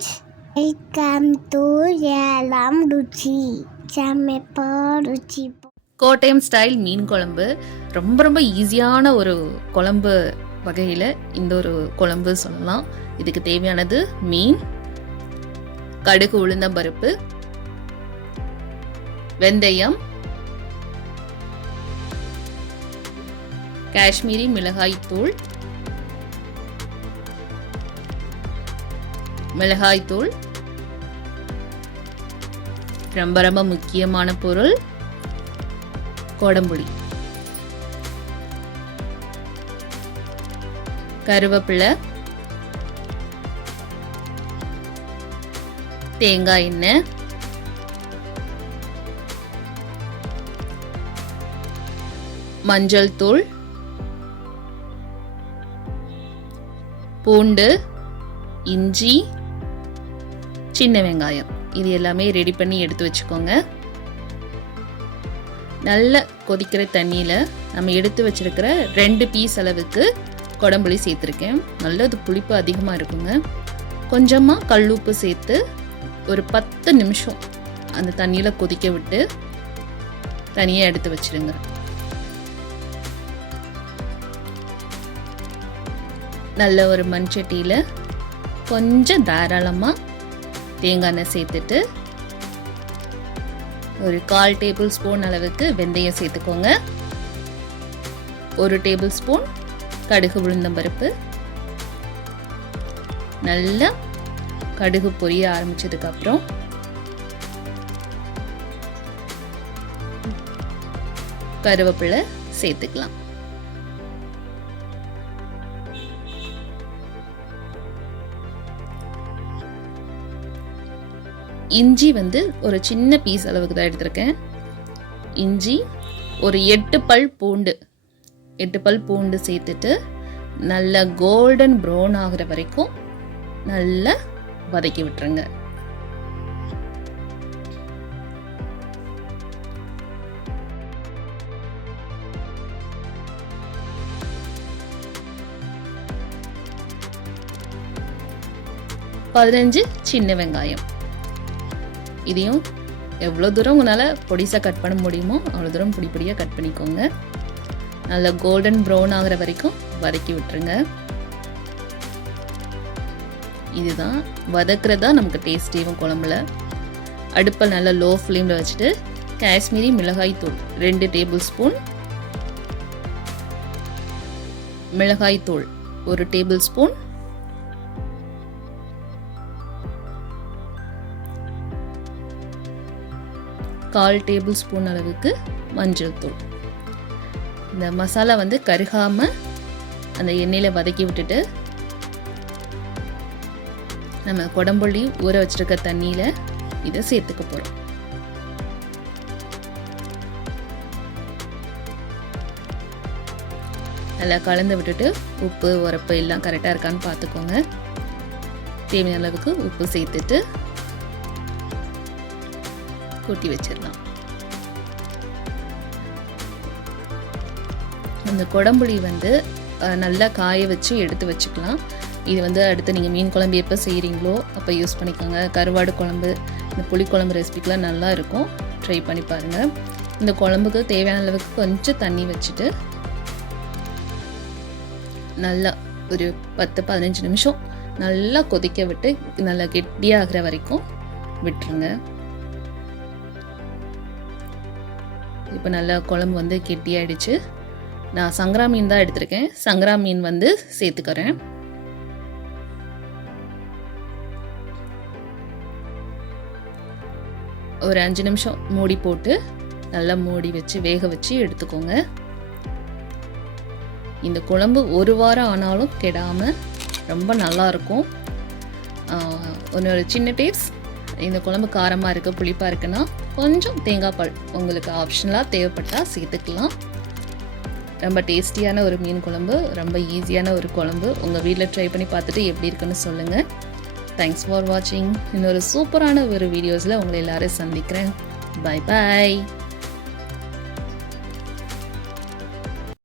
Friends, welcome to ஏலம் ருச்சி. சமைப்பா ருச்சி. Kottayam style மீன் குழம்பு ரொம்ப ரொம்ப ஈஸியான ஒரு குழம்பு வகையில் இந்த ஒரு குழம்பு சொல்லலாம். இதுக்கு தேவையானது மீன், கடுகு உளுந்தம்பருப்பு, வெந்தயம், காஷ்மீரி மிளகாய்த்தூள், மிளகாய்த்தூள், ரொம்ப ரொம்ப முக்கியமான பொருள் கொடம்புளி, கருவேப்பிலை, தேங்காய் எண்ணெய், மஞ்சள் தூள், பூண்டு, இஞ்சி, சின்ன வெங்காயம், இது எல்லாமே ரெடி பண்ணி எடுத்து வச்சுக்கோங்க. நல்ல கொதிக்கிற தண்ணியில் நம்ம எடுத்து வச்சிருக்கிற 2 பீஸ் அளவுக்கு கொடம்புளி சேர்த்துருக்கேன். நல்லது புளிப்பு அதிகமாக இருக்குங்க. கொஞ்சமாக கல்லுப்பு சேர்த்து ஒரு 10 நிமிஷம் அந்த தண்ணியில் கொதிக்க விட்டு தனியாக எடுத்து வச்சிடுங்க. நல்ல ஒரு மண் சட்டியில் கொஞ்சம் தாராளமாக தேங்காய் எண்ணெய் சேர்த்துட்டு ஒரு 1/4 டேபிள் ஸ்பூன் அளவுக்கு வெந்தயம் சேர்த்துக்கோங்க. 1 டேபிள் ஸ்பூன் கடுகு உளுந்தம்பருப்பு. நல்லா கடுகு பொரிய ஆரம்பிச்சதுக்கு அப்புறம் கருவேப்பிலை சேர்த்துக்கலாம். இஞ்சி ஒரு சின்ன பீஸ் அளவுக்கு தான் எடுத்திருக்கேன். இஞ்சி ஒரு 8 பல் பூண்டு, 8 பல் பூண்டு சேர்த்துட்டு நல்லா கோல்டன் ப்ரௌன் ஆகிற வரைக்கும் நல்லா வதக்கி விட்டுருங்க. பதினஞ்சு சின்ன வெங்காயம், இதையும் எவ்வளோ தூரம் உங்களால் பொடிசாக கட் பண்ண முடியுமோ அவ்வளோ தூரம் பொடியாக கட் பண்ணிக்கோங்க. நல்லா கோல்டன் ப்ரௌன் ஆகிற வரைக்கும் வதக்கி விட்டுருங்க. இதுதான் வதக்குறதா நமக்கு டேஸ்டியும் குழம்புல. அடுப்பை நல்லா லோ ஃப்ளேமில் வச்சுட்டு காஷ்மீரி மிளகாய்த்தூள் 2 டேபிள் ஸ்பூன், மிளகாய்த்தூள் 1 டேபிள் ஸ்பூன், கால் டேபிள் ஸ்பூன் அளவுக்கு மஞ்சள் தூள். இந்த மசாலா கருகாம அந்த எண்ணெயில் வதக்கி விட்டுட்டு நம்ம கொடம்புளி ஊற வச்சிருக்க தண்ணியில் இதை சேர்த்துக்க போகிறோம். நல்லா கலந்து விட்டுட்டு உப்பு உரப்பு எல்லாம் கரெக்டாக இருக்கான்னு பார்த்துக்கோங்க. தேவையான அளவுக்கு உப்பு சேர்த்துட்டு கூட்டி வச்சிடலாம். அந்த கொடம்புளி நல்லா காய வச்சு எடுத்து வச்சுக்கலாம். இது அடுத்து நீங்கள் மீன் குழம்பு எப்போ செய்கிறீங்களோ அப்போ யூஸ் பண்ணிக்கோங்க. கருவாடு குழம்பு, இந்த புளிக்குழம்பு ரெசிபிக்கெலாம் நல்லா இருக்கும். ட்ரை பண்ணி பாருங்கள். இந்த குழம்புக்கு தேவையான அளவுக்கு கொஞ்சம் தண்ணி வச்சுட்டு நல்லா ஒரு 10-15 நிமிஷம் நல்லா கொதிக்க விட்டு நல்லா கெட்டியாகிற வரைக்கும் விட்டுருங்க. இப்போ நல்லா குழம்பு கெட்டியாயிடுச்சு. நான் சங்கரா மீன் தான் எடுத்திருக்கேன். சங்கரா மீன் சேர்த்துக்கிறேன். ஒரு 5 நிமிஷம் மூடி போட்டு நல்லா மூடி வச்சு வேக வச்சு எடுத்துக்கோங்க. இந்த குழம்பு 1 வாரம் ஆனாலும் கெடாமல் ரொம்ப நல்லா இருக்கும். ஒரு சின்ன டிப்ஸ், இந்த குழம்பு காரமாக இருக்குது புளிப்பாக இருக்குன்னா கொஞ்சம் தேங்காய் பால் உங்களுக்கு ஆப்ஷனலாக தேவைப்பட்டால் சேர்த்துக்கலாம். ரொம்ப டேஸ்டியான ஒரு மீன் குழம்பு, ரொம்ப ஈஸியான ஒரு குழம்பு. உங்கள் வீட்டில் ட்ரை பண்ணி பார்த்துட்டு எப்படி இருக்குன்னு சொல்லுங்கள். தேங்க்ஸ் ஃபார் வாட்சிங். இன்னொரு சூப்பரான ஒரு வீடியோஸில் உங்களை எல்லாரும் சந்திக்கிறேன். Bye bye.